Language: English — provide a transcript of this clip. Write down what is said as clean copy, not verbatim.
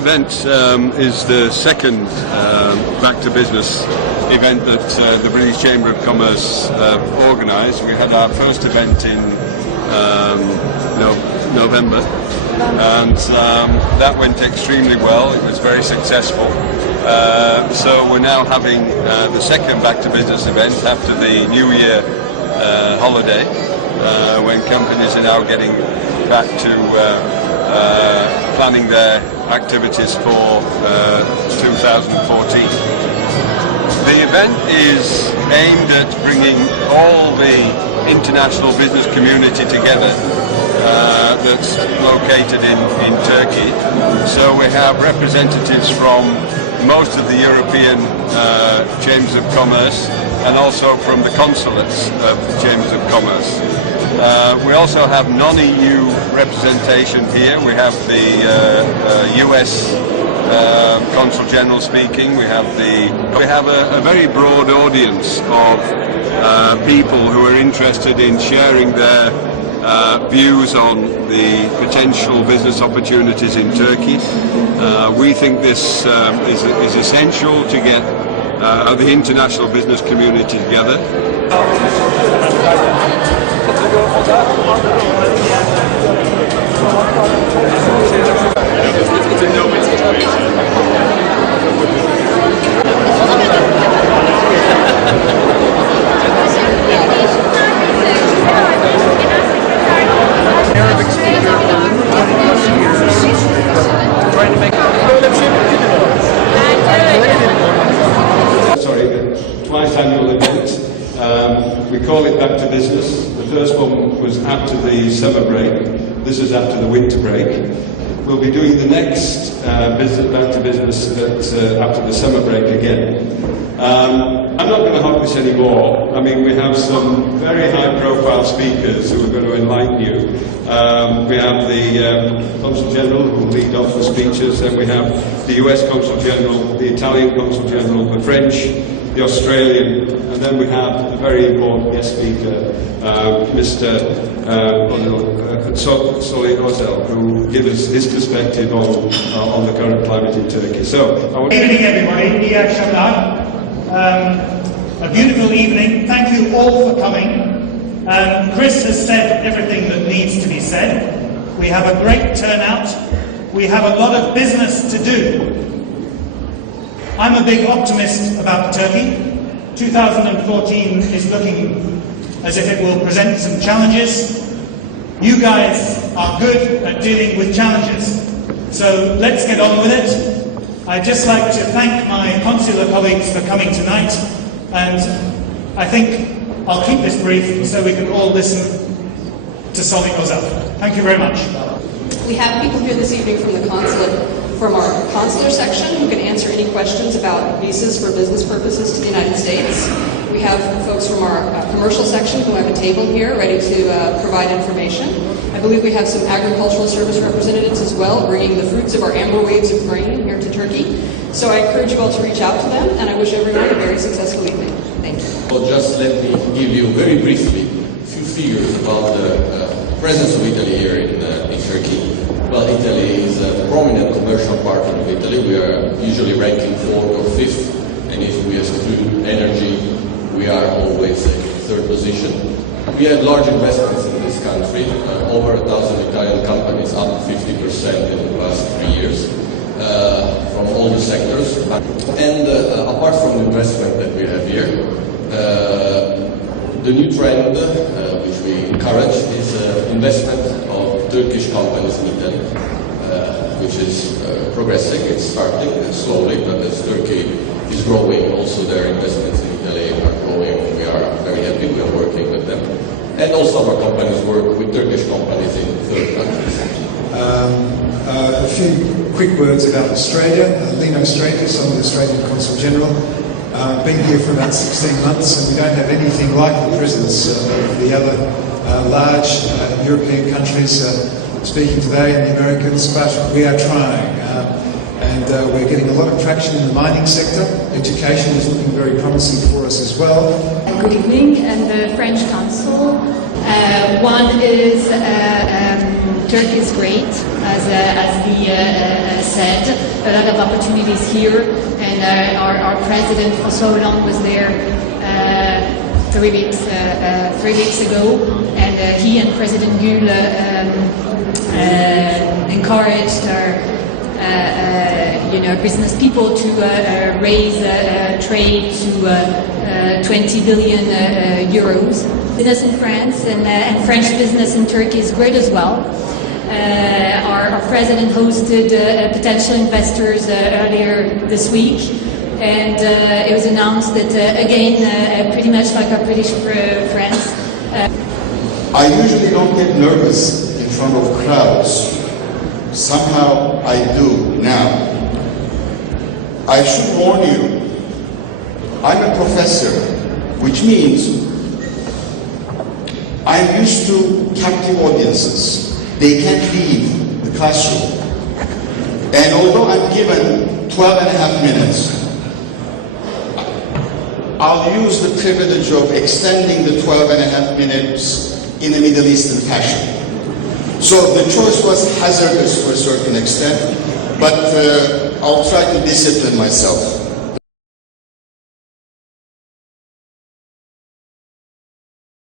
The event is the second Back to Business event that the British Chamber of Commerce organised. We had our first event in November, and that went extremely well. It was very successful. So we're now having the second Back to Business event after the New Year holiday, when companies are now getting back to planning their activities for 2014. The event is aimed at bringing all the international business community together that's located in Turkey. So we have representatives from most of the European chambers of commerce and also from the consulates of the chambers of commerce. We also have non-EU representation here. We have the US Consul General speaking. We have a very broad audience of people who are interested in sharing their views on the potential business opportunities in Turkey. We think this is essential to get the international business community together. Twice annual event. We call it Back to Business. The first one was after the summer break. This is after the winter break. We'll be doing the next Back to Business after the summer break again. I'm not going to hog this anymore. I mean, we have some very high-profile speakers who are going to enlighten you. We have the Consul General who will lead off the speeches, and we have the US Consul General, the Italian Consul General, the French, the Australian, and then we have a very important guest speaker, Mr. Solly Ozel, who will give us his perspective on the current climate in Turkey. So, good evening, everybody. İyi akşamlar. A beautiful evening. Thank you all for coming. Chris has said everything that needs to be said. We have a great turnout. We have a lot of business to do. I'm a big optimist about Turkey. 2014 is looking as if it will present some challenges. You guys are good at dealing with challenges, so let's get on with it. I'd just like to thank my consular colleagues for coming tonight, and I think I'll keep this brief so we can all listen to Solly Ozel. Thank you very much. We have people here this evening from the consulate, from our consular section, who can answer any questions about visas for business purposes to the United States. We have folks from our commercial section who have a table here ready to provide information. I believe we have some agricultural service representatives as well, bringing the fruits of our amber waves of grain here to Turkey. So I encourage you all to reach out to them, and I wish everyone a very successful evening. Thank you. Well, just let me give you very briefly a few figures about the presence of Italy here in Turkey. Well, Italy is a prominent commercial partner of Italy. We are usually ranking 4th or 5th, and if we exclude energy, we are always in 3rd position. We have large investments in this country, over 1,000 Italian companies, up 50% in the past 3 years, from all the sectors. And apart from the investment that we have here, the new trend, which we encourage, is investment of Turkish companies in Italy, which is progressing. It's starting slowly, but as Turkey is growing, also their investments in Italy are growing. We are very happy. We are working with them. And also our companies work with Turkish companies in 3rd countries. A few quick words about Australia. Lino Stratus, I'm the Australian Consul General. Been here for about 16 months, and we don't have anything like the presence of the other large European countries speaking today, and the Americans, but we are trying. And we're getting a lot of traction in the mining sector. Education is looking very promising for us as well. Good evening, and the French Consul. One is Turkey is great, as we said. a lot of opportunities here, and our president François Hollande was there 3 weeks ago, and he and President Gül encouraged our business people to raise trade to 20 billion euros. Business in France and French business in Turkey is great as well. Our president hosted potential investors earlier this week, and it was announced that, again, pretty much like our British friends. I usually don't get nervous in front of crowds. Somehow I do now. I should warn you, I'm a professor, which means I'm used to captive audiences. They can't leave the classroom. And although I'm given 12 and a half minutes, I'll use the privilege of extending the 12 and a half minutes in a Middle Eastern fashion. So the choice was hazardous to a certain extent, but I'll try to discipline myself.